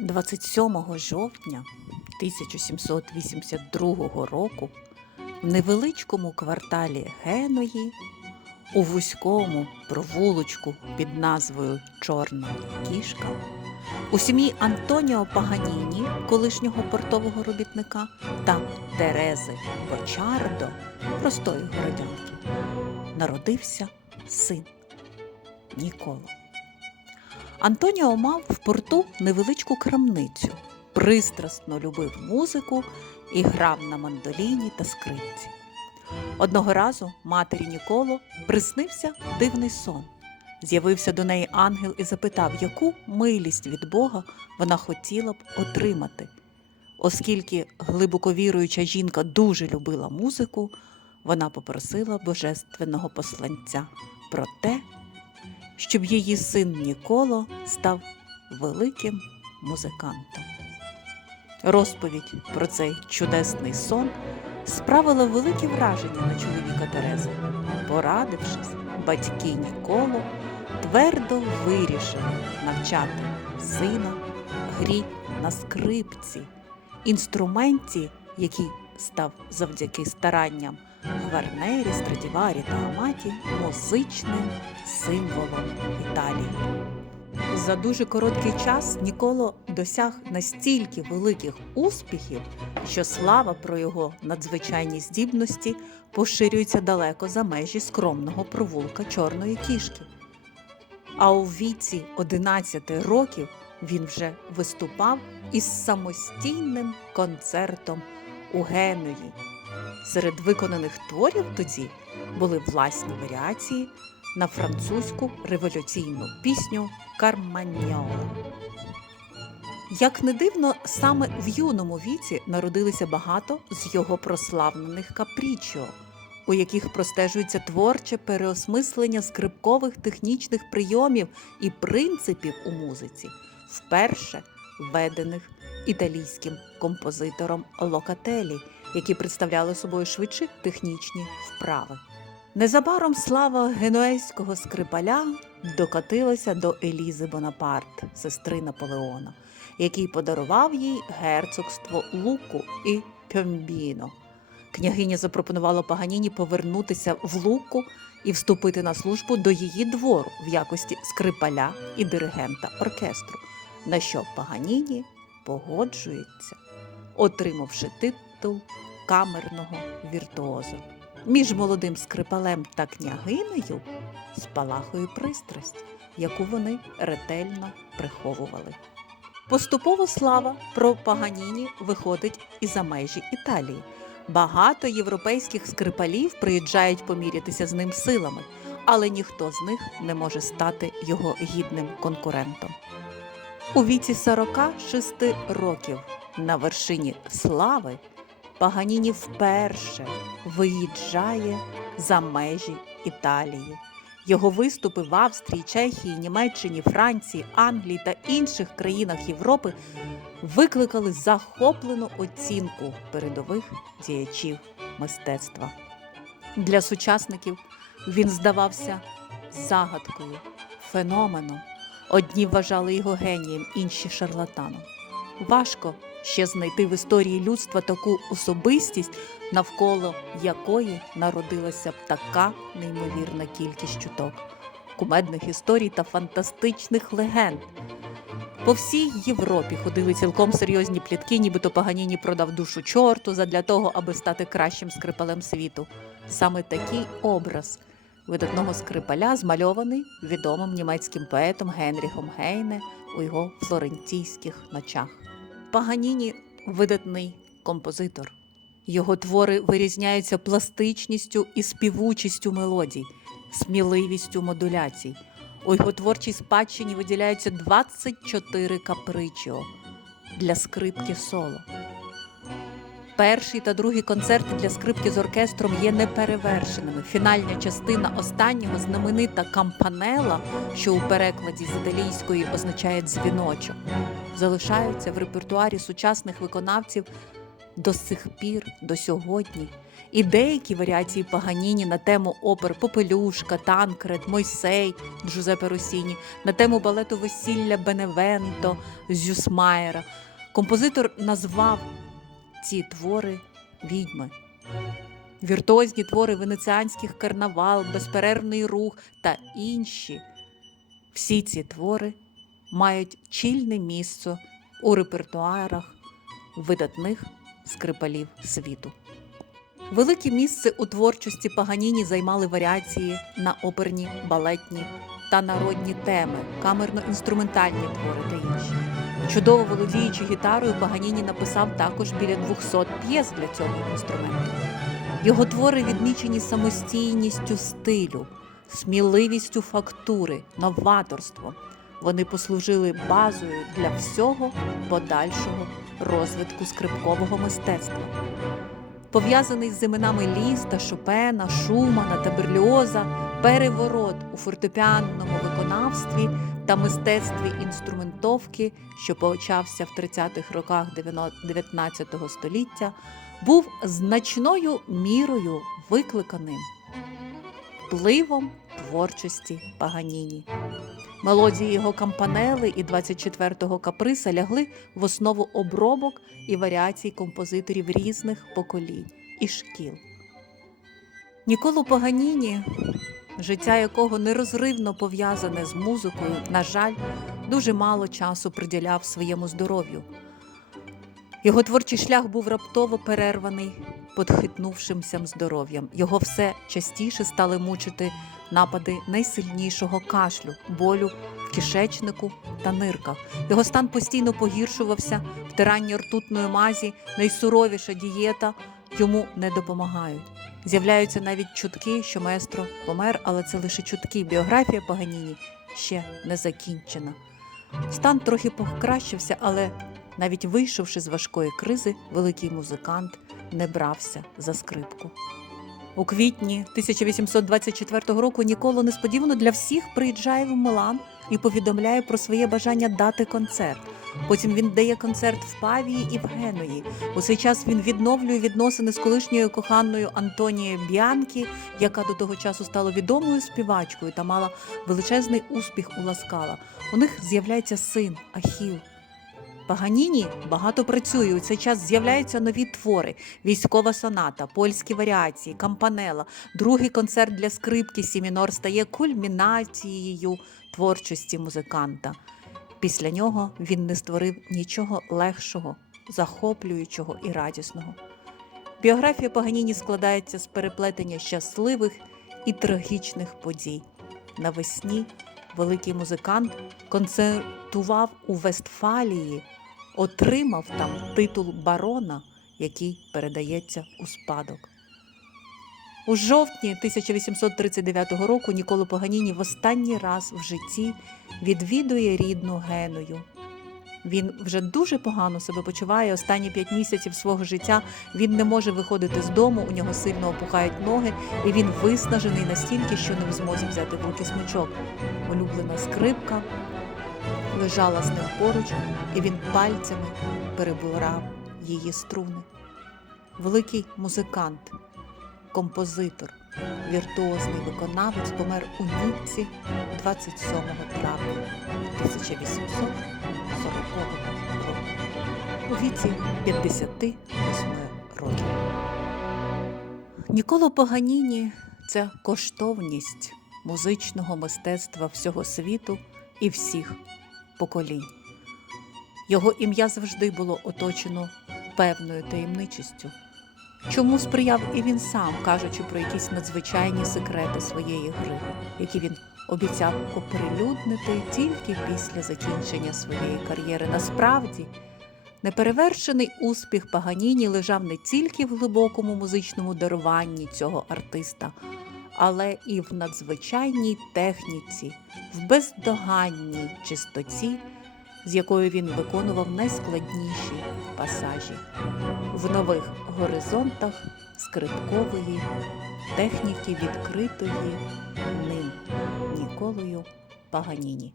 27 жовтня 1782 року в невеличкому кварталі Геної у вузькому провулочку під назвою Чорна кішка у сім'ї Антоніо Паганіні, колишнього портового робітника, та Терези Бочардо, простої городянки, народився син Ніколо. Антоніо мав в порту невеличку крамницю, пристрасно любив музику і грав на мандоліні та скрипці. Одного разу матері Ніколо приснився дивний сон. З'явився до неї ангел і запитав, яку милість від Бога вона хотіла б отримати. Оскільки глибоко віруюча жінка дуже любила музику, вона попросила божественного посланця про те, щоб її син Ніколо став великим музикантом. Розповідь про цей чудесний сон справила велике враження на чоловіка Терези. Порадившись, батьки Ніколо твердо вирішили навчати сина грі на скрипці, інструменті, який став завдяки старанням Гварнері, Страдіварі та Аматі музичним символом Італії. За дуже короткий час Ніколо досяг настільки великих успіхів, що слава про його надзвичайні здібності поширюється далеко за межі скромного провулка Чорної кішки. А у віці 11 років він вже виступав із самостійним концертом у Генуї. Серед виконаних творів тоді були власні варіації на французьку революційну пісню Карманьола. Як не дивно, саме в юному віці народилися багато з його прославлених капрічо, у яких простежується творче переосмислення скрипкових технічних прийомів і принципів у музиці, вперше введених італійським композитором Локателі, які представляли собою швидші технічні вправи. Незабаром слава генуезького скрипаля докатилася до Елізи Бонапарт, сестри Наполеона, який подарував їй герцогство Луку і Пьомбіно. Княгиня запропонувала Паганіні повернутися в Луку і вступити на службу до її двору в якості скрипаля і диригента оркестру, на що Паганіні погоджується, отримавши титул камерного віртуозу. Між молодим скрипалем та княгинею спалахує пристрасть, яку вони ретельно приховували. Поступово слава про Паганіні виходить і за межі Італії. Багато європейських скрипалів приїжджають помірятися з ним силами, але ніхто з них не може стати його гідним конкурентом. У віці 46 років на вершині слави Паганіні вперше виїжджає за межі Італії. Його виступи в Австрії, Чехії, Німеччині, Франції, Англії та інших країнах Європи викликали захоплену оцінку передових діячів мистецтва. Для сучасників він здавався загадкою, феноменом. Одні вважали його генієм, інші шарлатаном. Важко ще знайти в історії людства таку особистість, навколо якої народилася б така неймовірна кількість чуток, кумедних історій та фантастичних легенд. По всій Європі ходили цілком серйозні плітки, нібито Паганіні продав душу чорту задля того, аби стати кращим скрипалем світу. Саме такий образ видатного скрипаля змальований відомим німецьким поетом Генріхом Гейне у його флорентійських ночах. Паганіні видатний композитор. Його твори вирізняються пластичністю і співучістю мелодій, сміливістю модуляцій. У його творчій спадщині виділяються 24 капричіо для скрипки соло. Перший та другий концерти для скрипки з оркестром є неперевершеними. Фінальна частина останнього знаменита кампанела, що у перекладі з італійської означає дзвіночок, залишаються в репертуарі сучасних виконавців до сих пір, до сьогодні. І деякі варіації Паганіні на тему опер Попелюшка, Танкред, Мойсей Джузепе Росіні, на тему балету Весілля Беневенто Зюсмаєра. Композитор назвав ці твори відьми. Віртуозні твори венеціанських карнавал, безперервний рух та інші. Всі ці твори мають чільне місце у репертуарах видатних скрипалів світу. Велике місце у творчості Паганіні займали варіації на оперні, балетні та народні теми, камерно-інструментальні твори та інші. Чудово володіючи гітарою, Паганіні написав також біля 200 п'єс для цього інструменту. Його твори відмічені самостійністю стилю, сміливістю фактури, новаторством. Вони послужили базою для всього подальшого розвитку скрипкового мистецтва. Пов'язаний з іменами Ліста, Шопена, Шумана та Берліоза, переворот у фортепіанному виконавстві та мистецтві інструментовки, що почався в 30-х роках 19 століття, був значною мірою викликаним впливом творчості Паганіні. Мелодії його кампанели і 24-го каприса лягли в основу обробок і варіацій композиторів різних поколінь і шкіл. Ніколо Паганіні, життя якого нерозривно пов'язане з музикою, на жаль, дуже мало часу приділяв своєму здоров'ю. Його творчий шлях був раптово перерваний подхитнувшимся здоров'ям. Його все частіше стали мучити напади найсильнішого кашлю, болю в кишечнику та нирках. Його стан постійно погіршувався, втирання ртутної мазі, найсуровіша дієта йому не допомагають. З'являються навіть чутки, що маестро помер, але це лише чутки. Біографія Паганіні ще не закінчена. Стан трохи покращився, але навіть вийшовши з важкої кризи, великий музикант не брався за скрипку. У квітні 1824 року Ніколо несподівано для всіх приїжджає в Милан і повідомляє про своє бажання дати концерт. Потім він дає концерт в Павії і в Генуї. У цей час він відновлює відносини з колишньою коханою Антонією Біанкі, яка до того часу стала відомою співачкою та мала величезний успіх у Ласкала. У них з'являється син Ахіл. Паганіні багато працює. У цей час з'являються нові твори: військова соната, польські варіації, кампанела. Другий концерт для скрипки Сімінор стає кульмінацією творчості музиканта. Після нього він не створив нічого легшого, захоплюючого і радісного. Біографія Паганіні складається з переплетення щасливих і трагічних подій. Навесні великий музикант концертував у Вестфалії, отримав там титул барона, який передається у спадок. У жовтні 1839 року Ніколо Паганіні в останній раз в житті відвідує рідну Геную. Він вже дуже погано себе почуває. Останні п'ять місяців свого життя він не може виходити з дому, у нього сильно опухають ноги, і він виснажений настільки, що не в змозі взяти в руки смичок. Улюблена скрипка лежала з ним поруч, і він пальцями перебирав її струни. Великий музикант, композитор, віртуозний виконавець помер у Ніцці 27 травня 1848 року у віці 58 років. Ніколо Паганіні це коштовність музичного мистецтва всього світу і всіх поколінь. Його ім'я завжди було оточено певною таємничістю. Чому сприяв і він сам, кажучи про якісь надзвичайні секрети своєї гри, які він обіцяв оприлюднити тільки після закінчення своєї кар'єри. Насправді, неперевершений успіх Паганіні лежав не тільки в глибокому музичному даруванні цього артиста, але і в надзвичайній техніці, в бездоганній чистоті, з якою він виконував найскладніші пасажі в нових горизонтах скрипкової техніки відкритої ним Ніколою Паганіні.